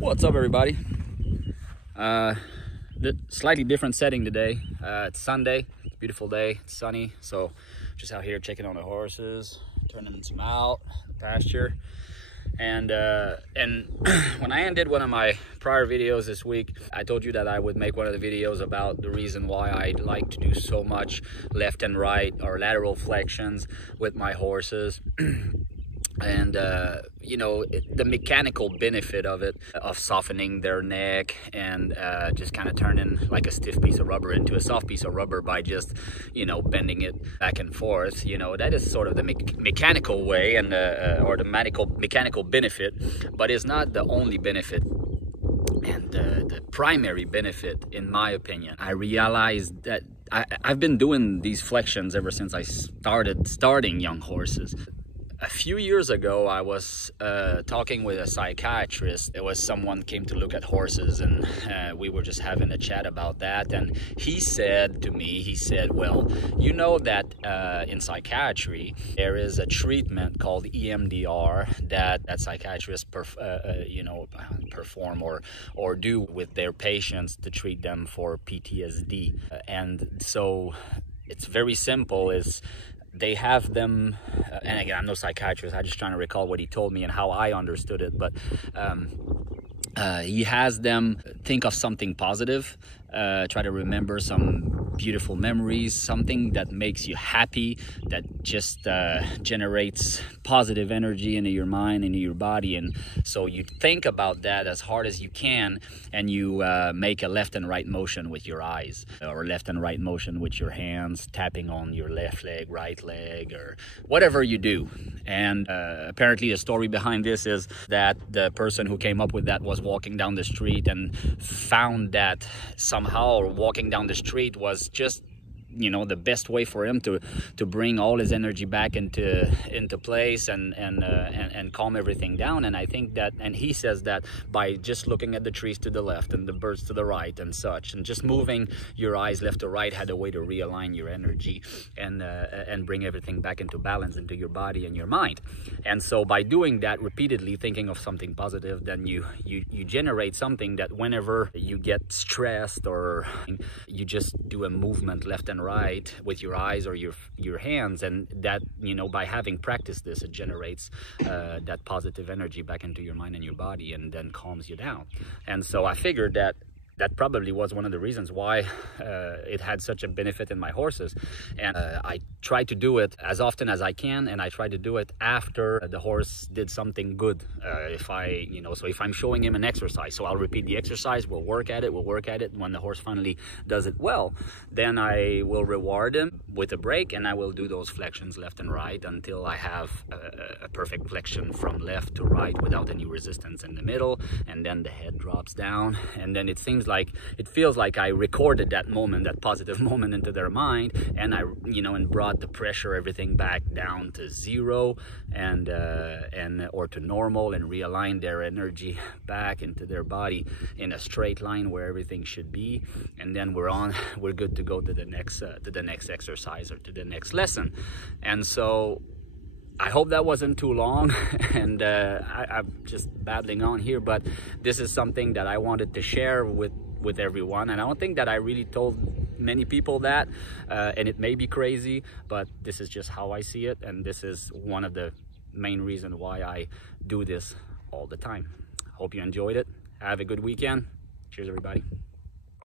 What's up, everybody? Slightly different setting today. It's Sunday. It's a beautiful day. It's sunny, so just out here checking on the horses, turning some out the pasture. And when I ended one of my prior videos this week, I told you that I would make one of the videos about the reason why I like to do so much left and right or lateral flexions with my horses. And you know, the mechanical benefit of it, of softening their neck and just kind of turning like a stiff piece of rubber into a soft piece of rubber by just, you know, bending it back and forth. You know, that is sort of the mechanical way and or the mechanical benefit, but it's not the only benefit. And the primary benefit, in my opinion, I realized that I've been doing these flexions ever since I starting young horses. A few years ago, I was talking with a psychiatrist. It was someone came to look at horses, and we were just having a chat about that. And he said to me, he said, well, you know that in psychiatry, there is a treatment called EMDR that psychiatrists perform or do with their patients to treat them for PTSD. And so it's very simple. They have them, and again, I'm no psychiatrist, I'm just trying to recall what he told me and how I understood it, but he has them think of something positive, try to remember some beautiful memories, something that makes you happy, that just generates positive energy into your mind, into your body. And so you think about that as hard as you can, and you make a left and right motion with your eyes, or left and right motion with your hands, tapping on your left leg, right leg, or whatever you do. And apparently the story behind this is that the person who came up with that was walking down the street and found that somehow walking down the street was just, you know, the best way for him to bring all his energy back into place and calm everything down. And I think that, and he says that by just looking at the trees to the left and the birds to the right and such, and just moving your eyes left to right had a way to realign your energy and bring everything back into balance into your body and your mind. And so by doing that repeatedly, thinking of something positive, then you generate something that whenever you get stressed or you just do a movement left and right with your eyes or your hands, and that, you know, by having practiced this, it generates that positive energy back into your mind and your body, and then calms you down. And so I figured that probably was one of the reasons why it had such a benefit in my horses. And I try to do it as often as I can, and I try to do it after the horse did something good. If I'm showing him an exercise, so I'll repeat the exercise, we'll work at it. When the horse finally does it well, then I will reward him with a break, and I will do those flexions left and right until I have a perfect flexion from left to right without any resistance in the middle, and then the head drops down, and then it feels like I recorded that moment, that positive moment, into their mind, and and brought the pressure, everything back down to zero or to normal, and realigned their energy back into their body in a straight line where everything should be. And then we're good to go to the next exercise or to the next lesson. And so I hope that wasn't too long, and I'm just babbling on here, but this is something that I wanted to share with everyone, and I don't think that I really told many people that, and it may be crazy, but this is just how I see it, and this is one of the main reasons why I do this all the time. Hope you enjoyed it. Have a good weekend. Cheers, everybody.